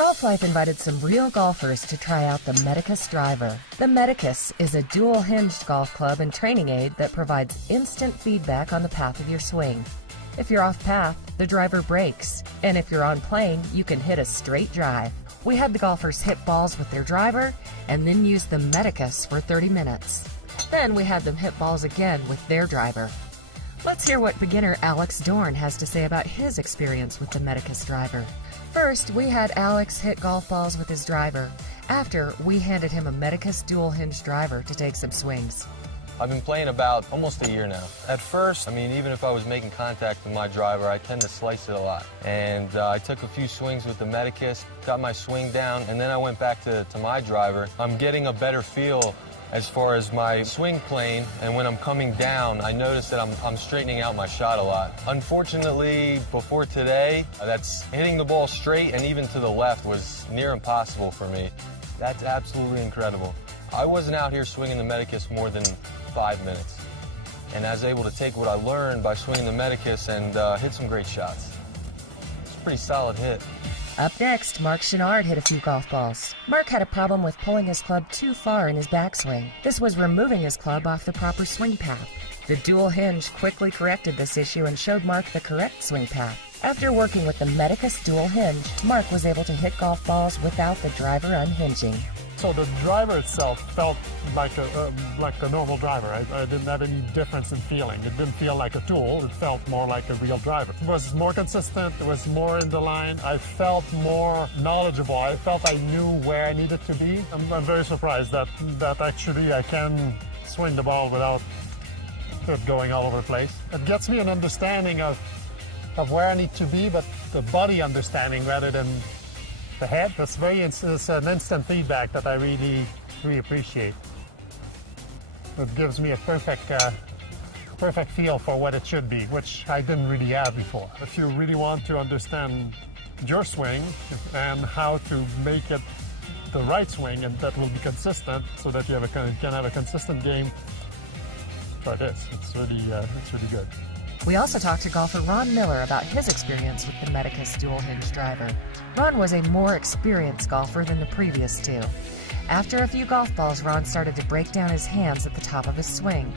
Golf Life invited some real golfers to try out the Medicus driver. The Medicus is a dual hinged golf club and training aid that provides instant feedback on the path of your swing. If you're off path, the driver breaks, and if you're on plane, you can hit a straight drive. We had the golfers hit balls with their driver and then use the Medicus for 30 minutes. Then we had them hit balls again with their driver. Let's hear what beginner Alex Dorn has to say about his experience with the Medicus driver. First, we had Alex hit golf balls with his driver. After, we handed him a Medicus dual hinge driver to take some swings. I've been playing about almost a year now. At first, even if I was making contact with my driver, I tend to slice it a lot. And I took a few swings with the Medicus, got my swing down, and then I went back to my driver. I'm getting a better feel as far as my swing plane, and when I'm coming down, I notice that I'm straightening out my shot a lot. Unfortunately, before today, that's hitting the ball straight and even to the left was near impossible for me. That's absolutely incredible. I wasn't out here swinging the Medicus more than 5 minutes, and I was able to take what I learned by swinging the Medicus and hit some great shots. It's a pretty solid hit. Up next, Mark Chenard hit a few golf balls. Mark had a problem with pulling his club too far in his backswing. This was removing his club off the proper swing path. The dual hinge quickly corrected this issue and showed Mark the correct swing path. After working with the Medicus dual hinge, Mark was able to hit golf balls without the driver unhinging. So the driver itself felt like a normal driver. I didn't have any difference in feeling. It didn't feel like a tool. It felt more like a real driver. It was more consistent. It was more in the line. I felt more knowledgeable. I felt I knew where I needed to be. I'm very surprised that actually I can swing the ball without it going all over the place. It gets me an understanding of where I need to be, but the body understanding rather than the head. It's an instant feedback that I really appreciate. It gives me a perfect feel for what it should be, which I didn't really have before. If you really want to understand your swing and how to make it the right swing and that will be consistent so that you can have a consistent game, try this. It's really good. We also talked to golfer Ron Miller about his experience with the Medicus dual hinge driver. Ron was a more experienced golfer than the previous two. After a few golf balls, Ron started to break down his hands at the top of his swing.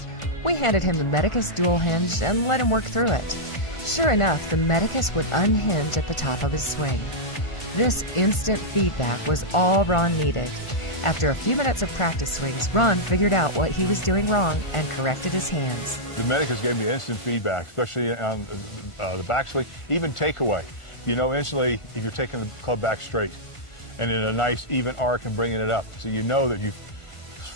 We handed him the Medicus dual hinge and let him work through it. Sure enough, the Medicus would unhinge at the top of his swing. This instant feedback was all Ron needed. After a few minutes of practice swings, Ron figured out what he was doing wrong and corrected his hands. The Medicus gave me instant feedback, especially on the backswing, even takeaway. You know instantly if you're taking the club back straight and in a nice even arc and bringing it up. So you know that you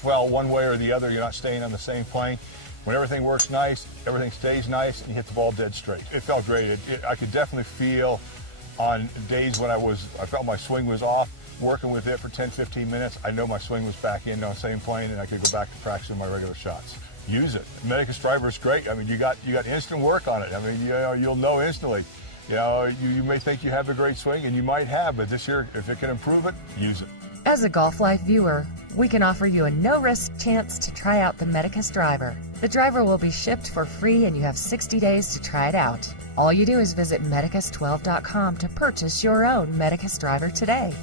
swell one way or the other, you're not staying on the same plane. When everything works nice, everything stays nice, and you hit the ball dead straight. It felt great. I could definitely feel on days when I felt my swing was off, working with it for 10-15 minutes, I know my swing was back in on the same plane and I could go back to practicing my regular shots. Use it. The Medicus driver is great. You got instant work on it. You'll know instantly. You may think you have a great swing, and you might have, but this year, if it can improve it, use it. As a Golf Life viewer, we can offer you a no-risk chance to try out the Medicus driver. The driver will be shipped for free and you have 60 days to try it out. All you do is visit Medicus12.com to purchase your own Medicus driver today.